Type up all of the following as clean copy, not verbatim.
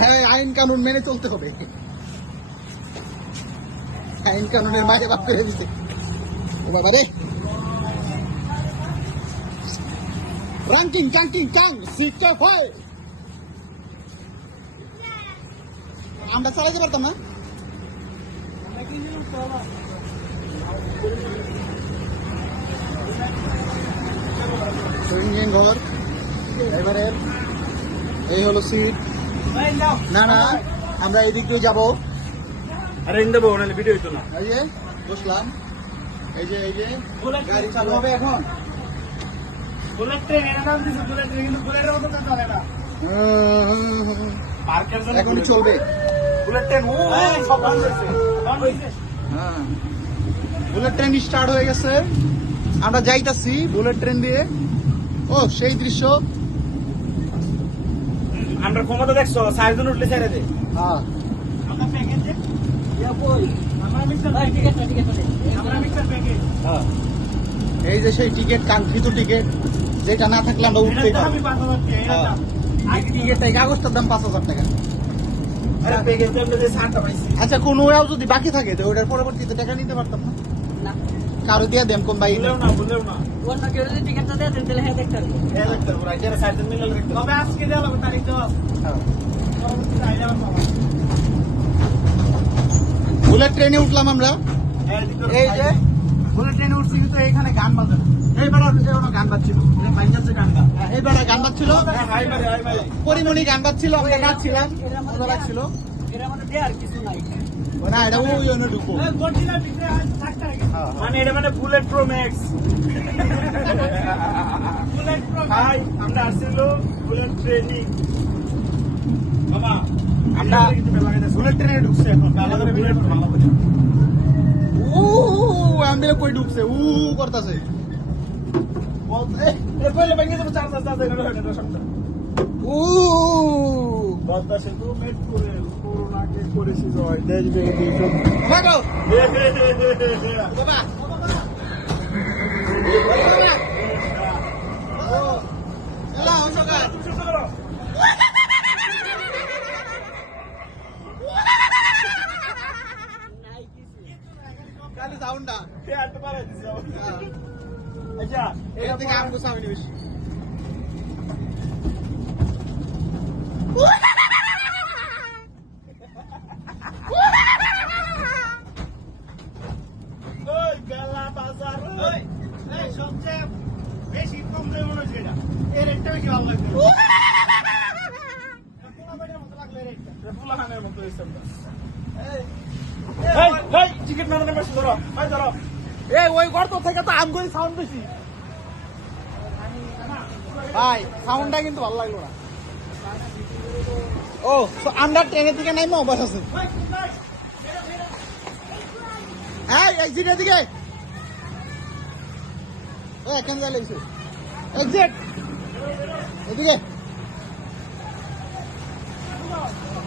হ্যাঁ, আইন কানুন মেনে চলতে হবে। আইন কানুনের মাঝে বাপ করে দিতে। ও বাবা রে, রাঙ্কিং কাঙ্কিং কাং শিক্ষা হয়। আমরা চালাতে পারতাম না। ইঞ্জিন ঘর এবারে এই হলো সিট। না না, আমরা এই দিক দিয়ে যাবো। আরে দেবো নাহলে ভিডিও হইতো না। এই যে বসলাম, এই যে গাড়ি চালু হবে এখন। বুলেট ট্রেন এর নাম দিছে বুলেট ট্রেন, কিন্তু বুলেটের মতো তো চলে না। পার্কের জন্য এখন চলবে বুলেট ট্রেন। ও সব বন্ধ হইছে, বন্ধ হইছে। হ্যাঁ, বুলেট ট্রেন স্টার্ট হয়ে গেছে। আমরা যাইতাছি বুলেট ট্রেন দিয়ে। ও সেই দৃশ্য। আমরা ক্ষমতা দেখছো, সাইজন উঠলে ছেড়ে দে। হ্যাঁ, আমরা প্যাকেজে ইয়া বই, আমরা মিক্সার প্যাকেজ, আমরা মিক্সার প্যাকেজ। হ্যাঁ, এই যে সেই টিকিট, কাঙ্ক্ষিত টিকিট, যেটা না থাকলে আমরা উঠতেই এটা পারবো। আমি 5000 টাকা এটা দাম। আগে টিকিটটা এই কাগজটার দাম 5,000 টাকা। আরে প্যাকেজ পেলে যে 60টা পাইছি। আচ্ছা, কোনো ওরাও যদি বাকি থাকে তো ওটার পরবর্তীতে টাকা নিতে পারতাম না? কারো দিয়ে দেন কোন ভাই? ভুলেও না। অন্য কেউ যদি টিকিটটা দেয় তাহলে হ্যাঁ দেখতে পারবে। এই দেখতে পুরো যারা সাইজন মিলাল দেখতে। তবে আজকে দেওয়া লাগবে, তারিখ দেওয়া আছে। পরবর্তীতে আইলে আমার পাবা। বুলেট ট্রেনে উঠলাম আমরা। এই যে বুলেট ট্রেনে উঠছি, কিন্তু এখানে গান বাজে না। এইবার গান বাজছিল, বাইজাচ্ছে গানটা। এইবার গান বাজছিল, হাই মারে। পরিমণি গান বাজছিল, আমরা নাচছিলাম, মজা লাগছিল। এর মধ্যে দেয়ার কিছু নাই। না, এটা ওই জন্য ঢুকবো। মানে এটা মানে বুলেট প্রো ম্যাক্স। ভাই আমরা আসছিল বুলেট ট্রেনিং। মামা আমরা বুলেট ট্রেনে ঢুকছে এখন। আলাদা বুলেট ভালো করে। আমরা কই ঢুকছে করতেছে। বলতে এ কইলে ভেঙে দেব, চার এটা শব্দ। পদ্মা সেতু মেট্রোরে করোনাকে করেছি জয়, দেশ বিরোধী বাবা এলা অশোকা খালি সাউন্ডটা আচ্ছা এটা থেকে আমগো সাউন্ড বেশি। ওই গালা বাজার ওই সবচেয়ে বেশি কম দামে মনে হচ্ছে এটা। এর রেটটা বেশি ভালো লাগছে। পোলাপানের মতো লাগলো এই রেটটা। পোলাপানের মতো হইছে। এই টিকিট না নেবে ধরো, ভাই ধরো। ওই গর্ত থেকে তো আমগোই সাউন্ড বেশি। ভাই সাউন্ডটা কিন্তু ভালো লাগলো না। ও তো আমরা ট্রেনের দিকে নাই, অভ্যাস আছে। হ্যাঁ, এক্সিটের দিকে ও এখান যা লেগেছে। এক্সিট এদিকে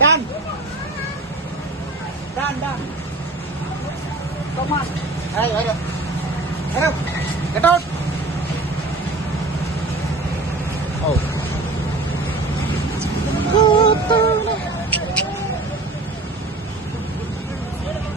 ডান ডান ডান। Come on. Hey, get out.